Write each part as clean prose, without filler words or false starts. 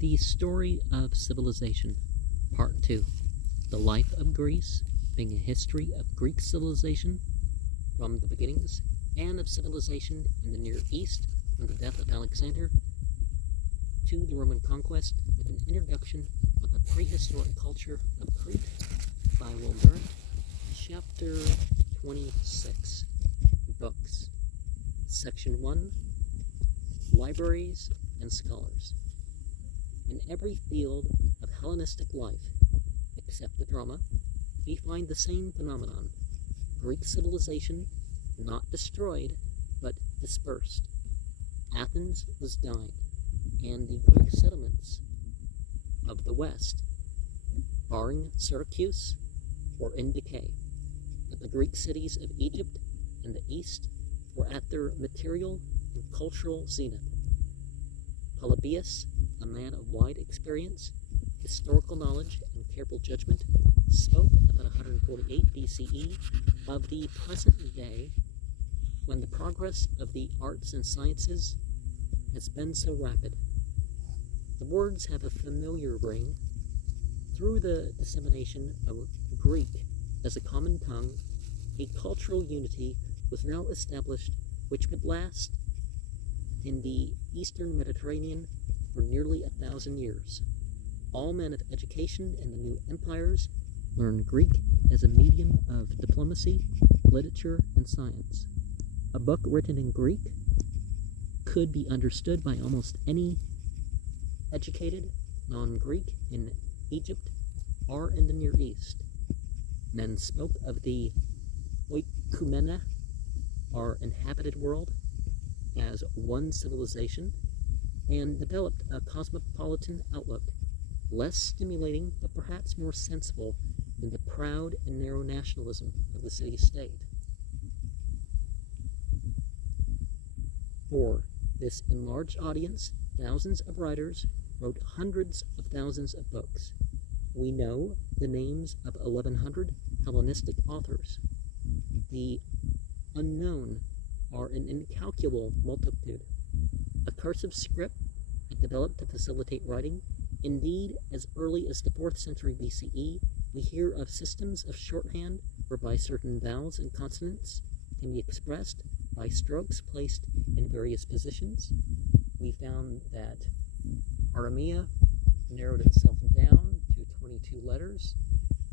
The Story of Civilization, Part 2. The Life of Greece, being a history of Greek civilization from the beginnings, and of civilization in the Near East from the death of Alexander to the Roman conquest, with an introduction of the prehistoric culture of Crete by Durant. Chapter 26. Books. Section 1. Libraries and Scholars. In every field of Hellenistic life, except the drama, we find the same phenomenon. Greek civilization not destroyed, but dispersed. Athens was dying, and the Greek settlements of the West, barring Syracuse, were in decay. But the Greek cities of Egypt and the East were at their material and cultural zenith. Polybius, a man of wide experience, historical knowledge, and careful judgment, spoke about 148 BCE of the present day, when the progress of the arts and sciences has been so rapid. The words have a familiar ring. Through the dissemination of Greek as a common tongue, a cultural unity was now established which would last in the Eastern Mediterranean for nearly 1,000 years. All men of education in the new empires learned Greek as a medium of diplomacy, literature, and science. A book written in Greek could be understood by almost any educated non-Greek in Egypt or in the Near East. Men spoke of the oikoumene, or inhabited world, as one civilization, and developed a cosmopolitan outlook, less stimulating but perhaps more sensible than the proud and narrow nationalism of the city-state. For this enlarged audience, thousands of writers wrote hundreds of thousands of books. We know the names of 1,100 Hellenistic authors. The unknown are an incalculable multitude. A cursive script had developed to facilitate writing. Indeed, as early as the 4th century BCE, we hear of systems of shorthand whereby certain vowels and consonants can be expressed by strokes placed in various positions. We found that Aramea narrowed itself down to 22 letters,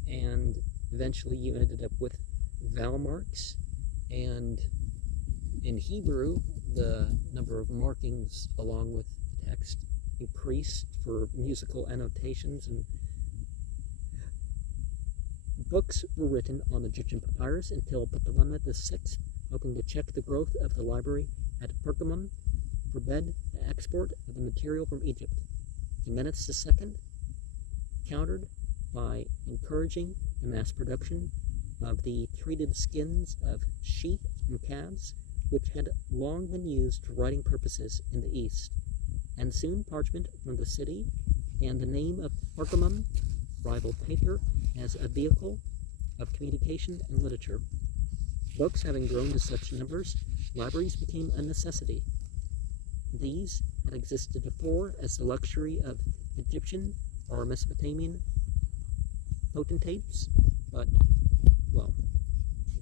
and eventually you ended up with vowel marks, and in Hebrew, the number of markings along with the text increased for musical annotations, and books were written on Egyptian papyrus until Ptolemy VI, hoping to check the growth of the library at Pergamum, forbade the export of the material from Egypt. Ximenes II countered by encouraging the mass production of the treated skins of sheep and calves, which had long been used for writing purposes in the East, and soon parchment from the city and the name of Pergamum rivaled paper as a vehicle of communication and literature. Books having grown to such numbers, libraries became a necessity. These had existed before as the luxury of Egyptian or Mesopotamian potentates, but, well,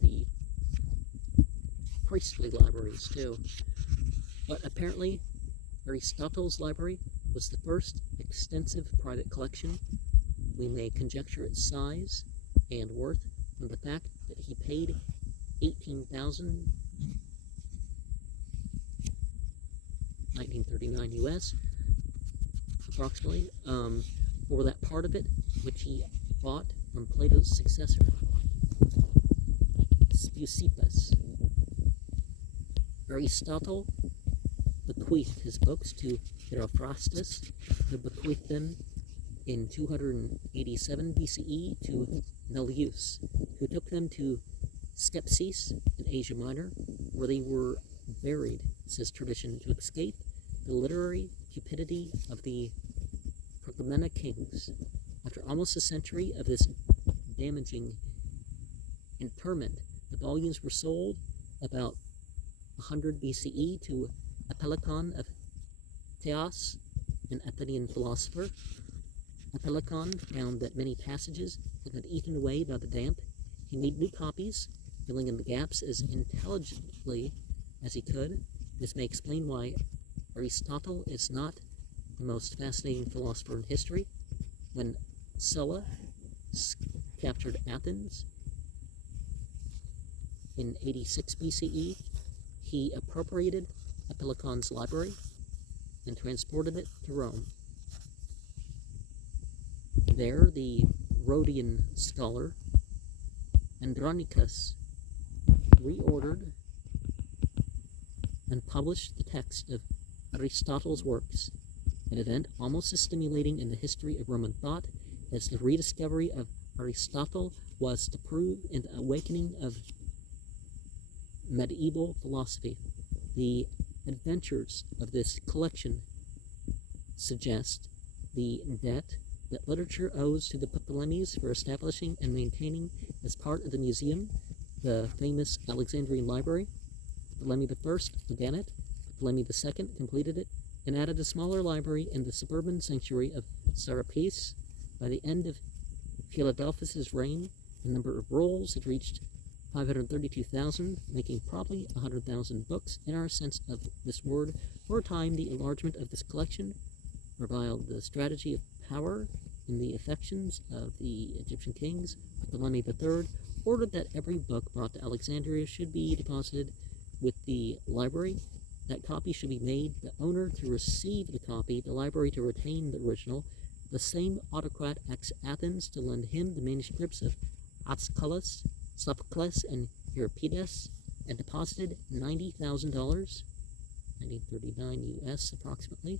the priestly libraries too. But apparently, Aristotle's library was the first extensive private collection. We may conjecture its size and worth from the fact that he paid $18,000, 1939 US, approximately, for that part of it which he bought from Plato's successor, Speusippus. Aristotle bequeathed his books to Theophrastus, who bequeathed them in 287 BCE to Neleus, who took them to Skepsis in Asia Minor, where they were buried, says tradition, to escape the literary cupidity of the Pergamena kings. After almost a century of this damaging interment, the volumes were sold about 100 BCE to Apellicon of Theos an Athenian philosopher. Apellicon found that many passages had been eaten away by the damp. He made new copies, filling in the gaps as intelligently as he could. This may explain why Aristotle is not the most fascinating philosopher in history. When Sulla captured Athens in 86 BCE, he appropriated Apellicon's library and transported it to Rome. There, the Rhodian scholar Andronicus reordered and published the text of Aristotle's works, an event almost as stimulating in the history of Roman thought as the rediscovery of Aristotle was to prove in the awakening of medieval philosophy. The adventures of this collection suggest the debt that literature owes to the Ptolemies for establishing and maintaining, as part of the museum, the famous Alexandrian Library. Ptolemy I began it, Ptolemy II completed it, and added a smaller library in the suburban sanctuary of Serapis. By the end of Philadelphus's reign, the number of rolls had reached 532,000, making probably 100,000 books in our sense of this word. For a time, the enlargement of this collection reviled the strategy of power in the affections of the Egyptian kings. Ptolemy III ordered that every book brought to Alexandria should be deposited with the library. That copy should be made the owner to receive the copy, the library to retain the original. The same autocrat asks Athens to lend him the manuscripts of Aeschylus, Sophocles, and Euripides, and deposited $90,000, 1939 US approximately,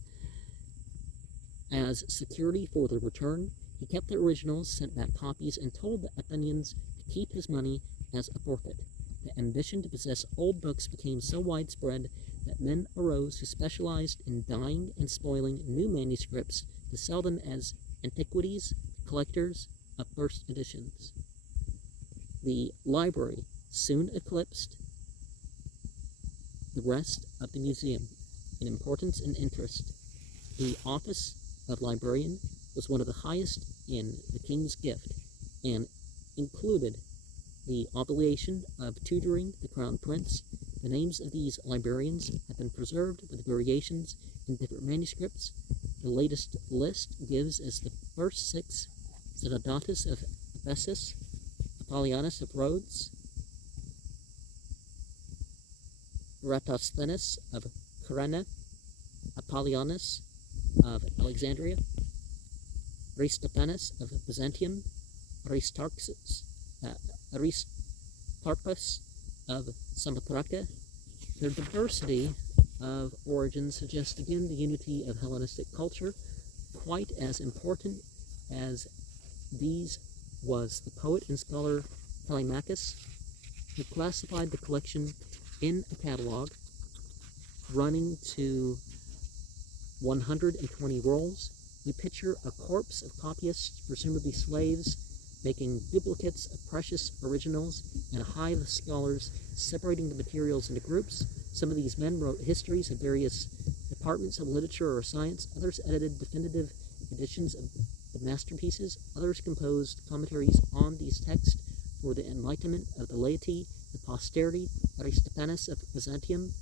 as security for the return. He kept the originals, sent back copies, and told the Athenians to keep his money as a forfeit. The ambition to possess old books became so widespread that men arose who specialized in dyeing and spoiling new manuscripts to sell them as antiquities to collectors of first editions. The library soon eclipsed the rest of the museum in importance and interest. The office of librarian was one of the highest in the king's gift, and included the obligation of tutoring the crown prince. The names of these librarians have been preserved with variations in different manuscripts. The latest list gives as the first 6 Zenodotus of Ephesus, Apollonius of Rhodes, Eratosthenes of Corinna, Apollonius of Alexandria, Aristophanes of Byzantium, Aristarchus of Samothrace. Their diversity of origins suggests again the unity of Hellenistic culture. Quite as important as these was the poet and scholar Telemachus, who classified the collection in a catalog running to 120 rolls. We picture a corpse of copyists, presumably slaves, making duplicates of precious originals, and a hive of scholars separating the materials into groups. Some of these men wrote histories of various departments of literature or science. Others edited definitive editions of the masterpieces. Others composed commentaries on these texts for the enlightenment of the laity, the posterity. Aristophanes of Byzantium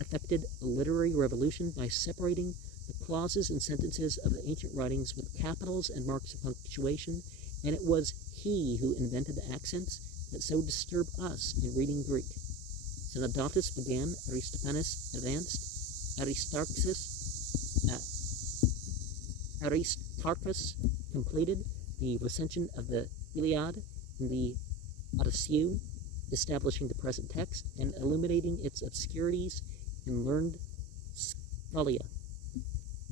effected a literary revolution by separating the clauses and sentences of the ancient writings with capitals and marks of punctuation, and it was he who invented the accents that so disturb us in reading Greek. Zenodotus began, Aristophanes advanced, Aristarchus completed the recension of the Iliad and the Odyssey, establishing the present text and illuminating its obscurities in learned scholia.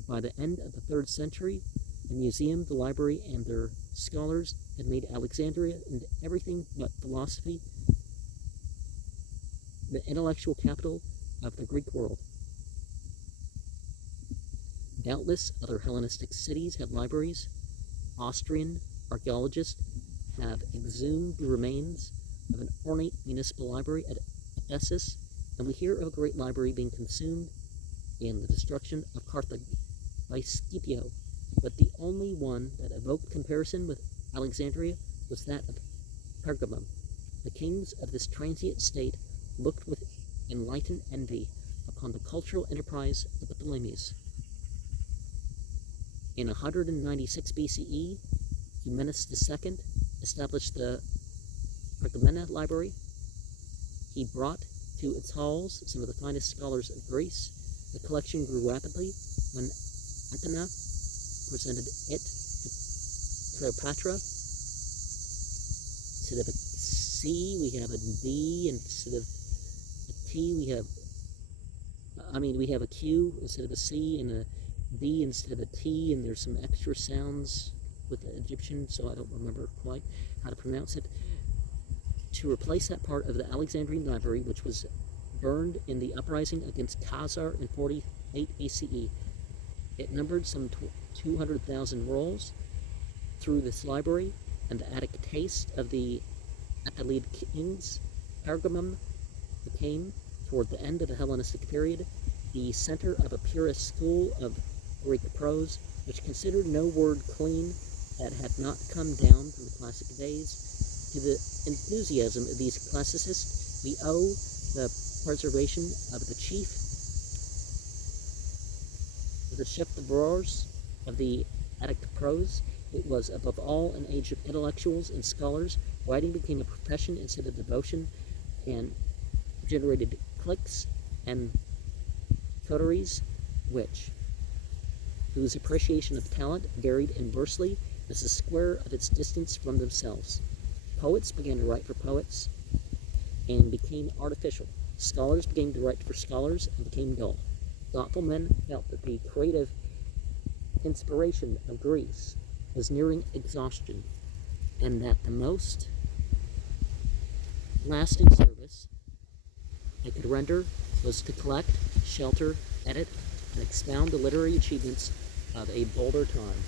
By the end of the 3rd century, the museum, the library, and their scholars had made Alexandria into everything but philosophy, the intellectual capital of the Greek world. Doubtless, other Hellenistic cities had libraries. Austrian archaeologists have exhumed the remains of an ornate municipal library at Ephesus, and we hear of a great library being consumed in the destruction of Carthage. by Scipio, but the only one that evoked comparison with Alexandria was that of Pergamum. The kings of this transient state looked with enlightened envy upon the cultural enterprise of the Ptolemies. In 196 BCE, Eumenes II established the Pergamena Library. He brought to its halls some of the finest scholars of Greece. The collection grew rapidly when Athena presented it to Cleopatra. Instead of a C, we have a D. Instead of a T, we have a Q instead of a C, and a D instead of a T, and there's some extra sounds with the Egyptian, so I don't remember quite how to pronounce it. To replace that part of the Alexandrian library, which was burned in the uprising against Khazar in 48 BCE. It numbered some 200,000 rolls. Through this library and the Attic taste of the Attalid kings, Pergamum became, toward the end of the Hellenistic period, the center of a purist school of Greek prose, which considered no word clean that had not come down from the classic days. To the enthusiasm of these classicists, we owe the preservation of the chef d'oeuvres of the Attic prose. It was, above all, an age of intellectuals and scholars. Writing became a profession instead of devotion, and generated cliques and coteries whose appreciation of talent varied inversely as the square of its distance from themselves. Poets began to write for poets and became artificial. Scholars began to write for scholars and became dull. Thoughtful men felt that the creative inspiration of Greece was nearing exhaustion, and that the most lasting service it could render was to collect, shelter, edit, and expound the literary achievements of a bolder time.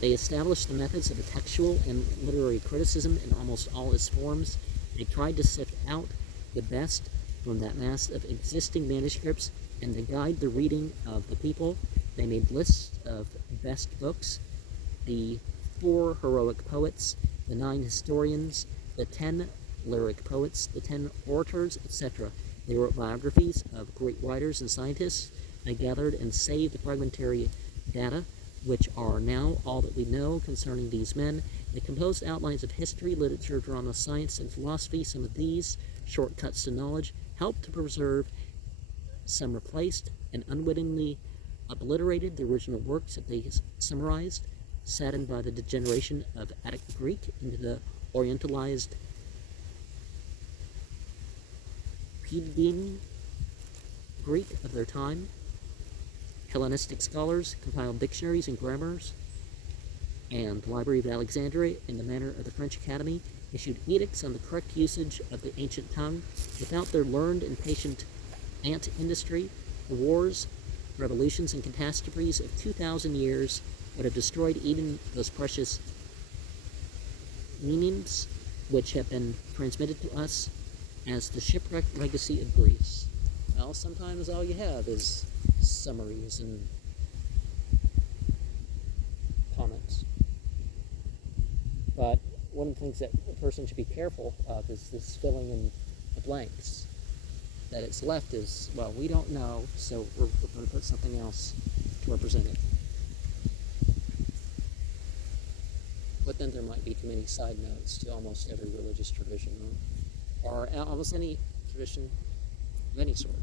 They established the methods of textual and literary criticism in almost all its forms. They tried to sift out the best from that mass of existing manuscripts and to guide the reading of the people. They made lists of best books, the 4 heroic poets, the 9 historians, the 10 lyric poets, the 10 orators, etc. They wrote biographies of great writers and scientists. They gathered and saved the fragmentary data, which are now all that we know concerning these men. They composed outlines of history, literature, drama, science, and philosophy. Some of these shortcuts to knowledge helped to preserve, some replaced, and unwittingly obliterated the original works that they summarized, saddened by the degeneration of Attic Greek into the orientalized Pedine Greek of their time. Hellenistic scholars compiled dictionaries and grammars, and the Library of Alexandria, in the manner of the French Academy, issued edicts on the correct usage of the ancient tongue. Without their learned and patient ant industry, the wars, revolutions, and catastrophes of 2,000 years would have destroyed even those precious meanings which have been transmitted to us as the shipwrecked legacy of Greece. Well, sometimes all you have is summaries and comments. But one of the things that a person should be careful of is this filling in the blanks. That it's left is, well, we don't know, so we're going to put something else to represent it. But then there might be too many side notes to almost every religious tradition, or almost any tradition of any sort.